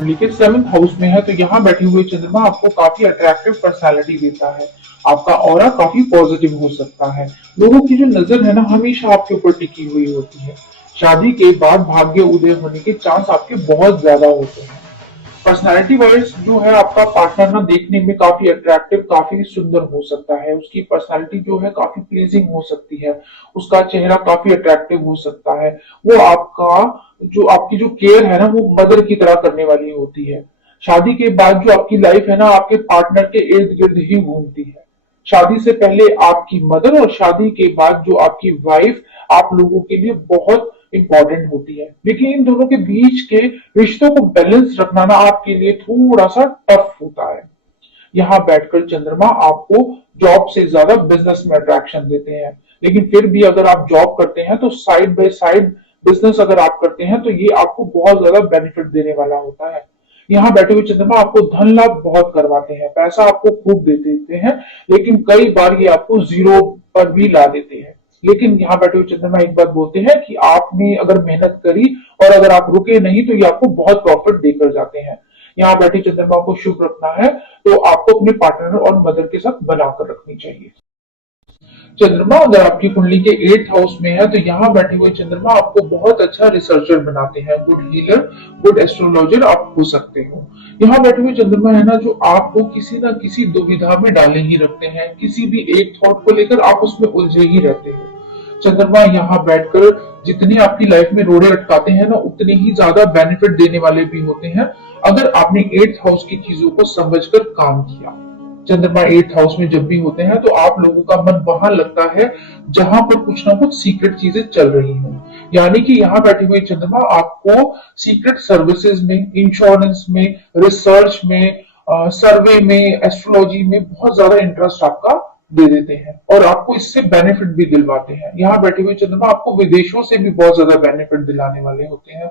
लेकिन seventh house में है तो यहाँ बैठे हुए चंद्रमा आपको काफी अट्रैक्टिव पर्सनालिटी देता है। आपका ऑरा काफी पॉजिटिव हो सकता है। लोगों की जो नजर है ना हमेशा आपके ऊपर टिकी हुई होती है। शादी के बाद भाग्य उदय होने के चांस आपके बहुत ज्यादा होते हैं। पर्सनालिटी वाइज जो है आपका पार्टनर ना देखने में काफी अट्रैक्टिव काफी सुंदर हो सकता है। उसकी पर्सनालिटी जो है काफी प्लीजिंग हो सकती है। उसका चेहरा काफी अट्रैक्टिव हो सकता है। वो आपका जो आपकी जो केयर है ना वो मदर की तरह करने वाली होती है। शादी के बाद जो आपकी लाइफ है ना आपके पार्टनर के इर्द गिर्द ही घूमती है। शादी से पहले आपकी मदर और शादी के बाद जो आपकी वाइफ आप लोगों के लिए बहुत इंपॉर्टेंट होती है। लेकिन इन दोनों के बीच के रिश्तों को बैलेंस रखना ना आपके लिए थोड़ा सा टफ होता है। यहाँ बैठकर चंद्रमा आपको जॉब से ज्यादा बिजनेस में अट्रैक्शन देते हैं। लेकिन फिर भी अगर आप जॉब करते हैं तो साइड बाय साइड बिजनेस अगर आप करते हैं तो ये आपको बहुत ज्यादा बेनिफिट देने वाला होता है। यहाँ बैठे हुए चंद्रमा आपको धन लाभ बहुत करवाते हैं। पैसा आपको खूब दे देते हैं। लेकिन कई बार ये आपको जीरो पर भी ला देते हैं। लेकिन यहाँ बैठे हुए चंद्रमा एक बात बोलते हैं कि आपने अगर मेहनत करी और अगर आप रुके नहीं तो ये आपको बहुत प्रॉफिट देकर जाते हैं। यहाँ बैठे चंद्रमा को शुभ रखना है तो आपको अपने पार्टनर और मदर के साथ बनाकर रखनी चाहिए। चंद्रमा अगर आपकी कुंडली के 8th हाउस में है तो यहाँ बैठे हुए चंद्रमा आपको बहुत अच्छा रिसर्चर बनाते हैं। गुड हीलर गुड एस्ट्रोलॉजर आप हो सकते हो। यहाँ बैठे हुए चंद्रमा है ना जो आपको किसी ना किसी दुविधा में डाले ही रखते हैं। किसी भी एक थॉट को लेकर आप उसमें उलझे ही रहते हो। चंद्रमा यहाँ बैठकर जितनी आपकी लाइफ में रोड़े अटकाते हैं ना उतने ही ज्यादा बेनिफिट देने वाले भी होते हैं अगर आपने 8th हाउस की चीजों को समझकर काम किया। चंद्रमा 8th हाउस में जब भी होते हैं तो आप लोगों का मन वहां लगता है जहां पर कुछ ना कुछ सीक्रेट चीजें चल रही हो। यानी कि यहाँ बैठे हुए चंद्रमा आपको सीक्रेट सर्विसेज में इंश्योरेंस में रिसर्च में सर्वे में एस्ट्रोलॉजी में बहुत ज्यादा इंटरेस्ट आपका दे देते हैं और आपको इससे बेनिफिट भी दिलवाते हैं। यहाँ बैठे हुए चंद्रमा आपको विदेशों से भी बहुत ज्यादा बेनिफिट दिलाने वाले होते हैं।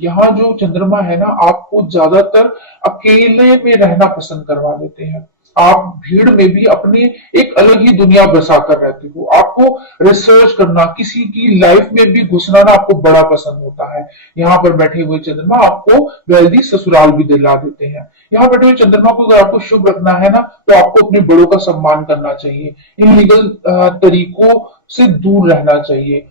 यहाँ जो चंद्रमा है ना आपको ज्यादातर अकेले में रहना पसंद करवा देते हैं। आप भीड़ में भी अपनी एक अलग ही दुनिया बसा कर रहते हो। आपको रिसर्च करना किसी की लाइफ में भी घुसना ना आपको बड़ा पसंद होता है। यहाँ पर बैठे हुए चंद्रमा आपको वेल्दी ससुराल भी दिला देते हैं। यहाँ बैठे हुए चंद्रमा को अगर आपको शुभ रखना है ना तो आपको अपने बड़ों का सम्मान करना चाहिए। इनलीगल तरीकों से दूर रहना चाहिए।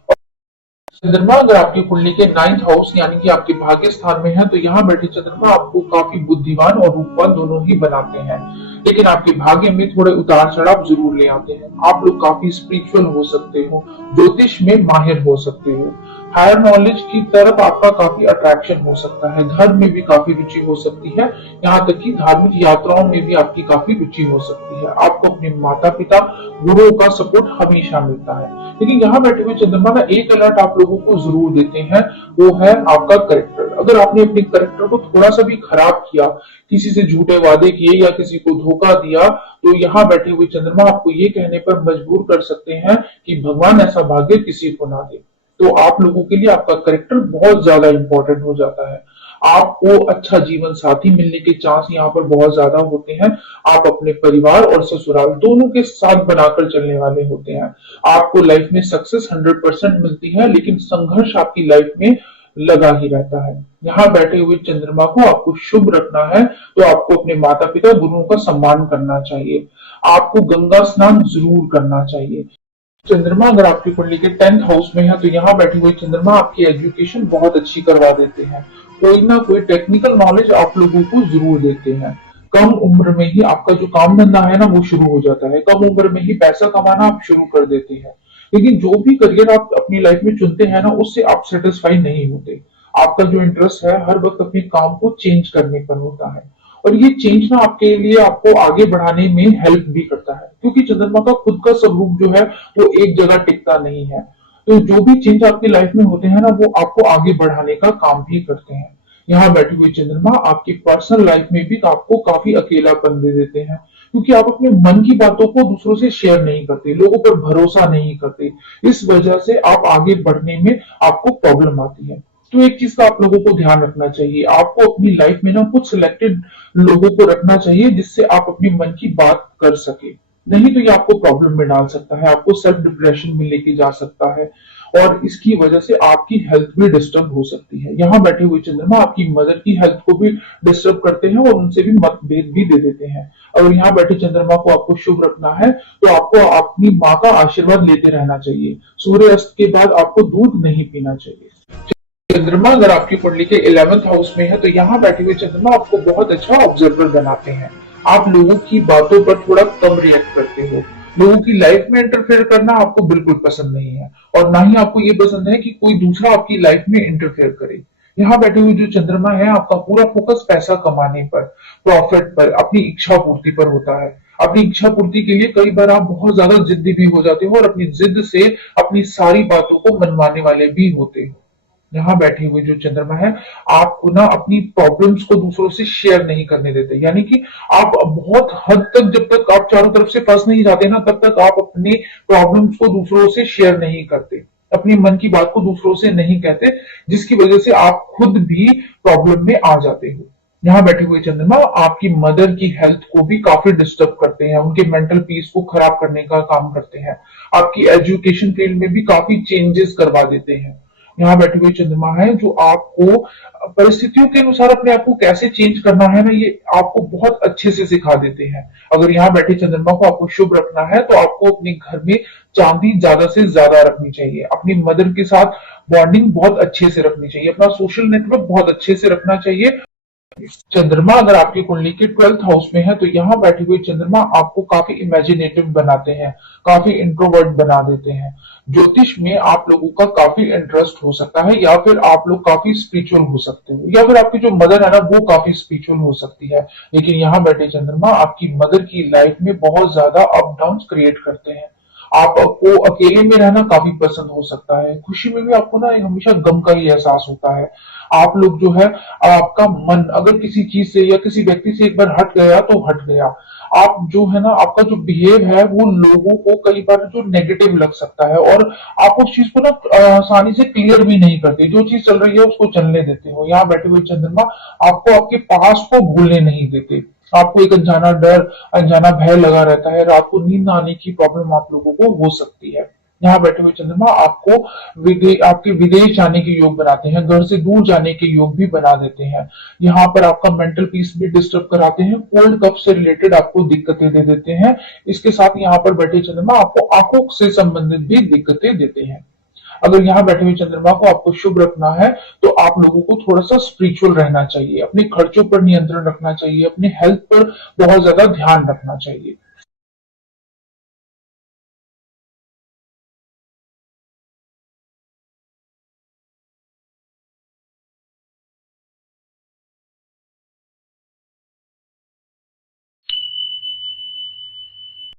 चंद्रमा अगर आपकी कुंडली के 9th हाउस यानी कि आपके भाग्य स्थान में है तो यहाँ बैठे चंद्रमा आपको काफी बुद्धिमान और रूपवान दोनों ही बनाते हैं। लेकिन आपके भाग्य में थोड़े उतार चढ़ाव जरूर ले आते हैं। आप लोग काफी स्पिरिचुअल हो सकते हो। ज्योतिष में माहिर हो सकते हो। हायर नॉलेज की तरफ आपका काफी अट्रैक्शन हो सकता है। धर्म में भी काफी रुचि हो सकती है। यहाँ तक कि धार्मिक यात्राओं में भी आपकी काफी रुचि हो सकती है। आपको अपने माता पिता गुरुओं का सपोर्ट हमेशा मिलता है। लेकिन यहाँ बैठे हुए चंद्रमा का एक अलर्ट आप लोगों को जरूर देते हैं। वो है आपका करेक्टर। अगर आपने अपने करेक्टर को थोड़ा सा भी खराब किया किसी से झूठे वादे किए या किसी को धोखा दिया तो यहाँ बैठे हुए चंद्रमा आपको ये कहने पर मजबूर कर सकते हैं कि भगवान ऐसा भाग्य किसी को ना दे। तो आप लोगों के लिए आपका करेक्टर बहुत ज्यादा इंपॉर्टेंट हो जाता है। आपको अच्छा जीवन साथी मिलने के चांस यहाँ पर बहुत ज्यादा होते हैं। आप अपने परिवार और ससुराल दोनों के साथ बनाकर चलने वाले होते हैं। आपको लाइफ में सक्सेस 100% मिलती है लेकिन संघर्ष आपकी लाइफ में लगा ही रहता है। यहाँ बैठे हुए चंद्रमा को आपको शुभ रखना है तो आपको अपने माता पिता गुरुओं का सम्मान करना चाहिए। आपको गंगा स्नान जरूर करना चाहिए। चंद्रमा अगर आपकी कुंडली के 10th हाउस में है तो यहाँ बैठे हुए चंद्रमा आपकी एजुकेशन बहुत अच्छी करवा देते हैं। कोई ना कोई टेक्निकल नॉलेज आप लोगों को जरूर देते हैं। कम उम्र में ही आपका जो काम धंधा है ना वो शुरू हो जाता है। कम उम्र में ही पैसा कमाना आप शुरू कर देते हैं। लेकिन जो भी करियर आप अपनी लाइफ में चुनते हैं ना उससे आप सेटिस्फाई नहीं होते। आपका जो इंटरेस्ट है हर वक्त अपने काम को चेंज करने पर होता है। और ये चेंज ना आपके लिए आपको आगे बढ़ाने में हेल्प भी करता है क्योंकि चंद्रमा का खुद का स्वरूप जो है वो एक जगह टिकता नहीं है। तो जो भी चेंज आपकी लाइफ में होते हैं ना वो आपको आगे बढ़ाने का काम भी करते हैं। यहाँ बैठे हुए चंद्रमा आपकी पर्सनल लाइफ में भी आपको काफी अकेलापन दे देते हैं क्योंकि आप अपने मन की बातों को दूसरों से शेयर नहीं करते। लोगों पर भरोसा नहीं करते। इस वजह से आप आगे बढ़ने में आपको प्रॉब्लम आती है। तो एक चीज का आप लोगों को ध्यान रखना चाहिए। आपको अपनी लाइफ में ना कुछ सिलेक्टेड लोगों को रखना चाहिए जिससे आप अपने मन की बात कर सके। नहीं तो ये आपको प्रॉब्लम में डाल सकता है। आपको सेल्फ डिप्रेशन में लेके जा सकता है। और इसकी वजह से आपकी हेल्थ भी डिस्टर्ब हो सकती है। यहाँ बैठे हुए चंद्रमा आपकी मदर की हेल्थ को भी डिस्टर्ब करते हैं और उनसे भी मतभेद भी दे देते हैं। अगर यहाँ बैठे चंद्रमा को आपको शुभ रखना है तो आपको अपनी माँ का आशीर्वाद लेते रहना चाहिए। सूर्यास्त के बाद आपको दूध नहीं पीना चाहिए। चंद्रमा अगर आपकी कुंडली के 11th हाउस में है तो यहाँ बैठे हुए चंद्रमा आपको बहुत अच्छा ऑब्जर्वर बनाते हैं। आप लोगों की बातों पर थोड़ा कम रिएक्ट करते हो। लोगों की लाइफ में इंटरफेयर करना आपको बिल्कुल पसंद नहीं है और ना ही आपको ये पसंद है कि कोई दूसरा आपकी लाइफ में इंटरफेयर करे। यहाँ बैठे हुए जो चंद्रमा है आपका पूरा फोकस पैसा कमाने पर, प्रॉफिट पर, अपनी इच्छा पूर्ति पर होता है। अपनी इच्छा पूर्ति के लिए कई बार आप बहुत ज्यादा जिद्दी भी हो जाते हो और अपनी जिद से अपनी सारी बातों को मनवाने वाले भी होते हो। यहाँ बैठे हुए जो चंद्रमा है आपको ना अपनी प्रॉब्लम्स को दूसरों से शेयर नहीं करने देते, यानी कि आप बहुत हद तक जब तक आप चारों तरफ से फंस नहीं जाते ना तब तक आप अपनी प्रॉब्लम्स को दूसरों से शेयर नहीं करते, अपने मन की बात को दूसरों से नहीं कहते, जिसकी वजह से आप खुद भी प्रॉब्लम में आ जाते हो। यहाँ बैठे हुए चंद्रमा आपकी मदर की हेल्थ को भी काफी डिस्टर्ब करते हैं, उनके मेंटल पीस को खराब करने का काम करते हैं, आपकी एजुकेशन फील्ड में भी काफी चेंजेस करवा देते हैं। यहाँ बैठे हुए चंद्रमा है जो आपको परिस्थितियों के अनुसार अपने आप को कैसे चेंज करना है ना, ये आपको बहुत अच्छे से सिखा देते हैं। अगर यहाँ बैठे चंद्रमा को आपको शुभ रखना है तो आपको अपने घर में चांदी ज्यादा से ज्यादा रखनी चाहिए, अपनी मदर के साथ बॉन्डिंग बहुत अच्छे से रखनी चाहिए, अपना सोशल नेटवर्क बहुत अच्छे से रखना चाहिए। चंद्रमा अगर आपकी कुंडली के 12th हाउस में है तो यहाँ बैठे हुए चंद्रमा आपको काफी इमेजिनेटिव बनाते हैं, काफी इंट्रोवर्ट बना देते हैं। ज्योतिष में आप लोगों का काफी इंटरेस्ट हो सकता है या फिर आप लोग काफी स्पिरिचुअल हो सकते हो या फिर आपकी जो मदर है ना वो काफी स्पिरिचुअल हो सकती है। लेकिन यहाँ बैठे चंद्रमा आपकी मदर की लाइफ में बहुत ज्यादा अप डाउन क्रिएट करते हैं। आपको अकेले में रहना काफी पसंद हो सकता है, खुशी में भी आपको ना हमेशा गम का ही एहसास होता है। आप लोग जो है आपका मन अगर किसी चीज से या किसी व्यक्ति से एक बार हट गया तो हट गया। आप जो है ना आपका जो बिहेव है वो लोगों को कई बार जो नेगेटिव लग सकता है और आप उस चीज को ना आसानी से क्लियर भी नहीं करते, जो चीज चल रही है उसको चलने देते हो। यहाँ बैठे हुए चंद्रमा आपको आपके पास को भूलने नहीं देते। आपको एक अनजाना डर, अनजाना भय लगा रहता है, रात को नींद आने की प्रॉब्लम आप लोगों को हो सकती है। यहाँ बैठे हुए चंद्रमा आपको आपके विदेश जाने के योग बनाते हैं, घर से दूर जाने के योग भी बना देते हैं। यहाँ पर आपका मेंटल पीस भी डिस्टर्ब कराते हैं, कोल्ड कफ से रिलेटेड आपको दिक्कतें दे देते हैं। इसके साथ यहाँ पर बैठे चंद्रमा आपको आंखों से संबंधित भी दिक्कतें देते हैं। अगर यहाँ बैठे हुए चंद्रमा को आपको शुभ रखना है तो आप लोगों को थोड़ा सा स्पिरिचुअल रहना चाहिए, अपने खर्चों पर नियंत्रण रखना चाहिए, अपने हेल्थ पर बहुत ज्यादा ध्यान रखना चाहिए।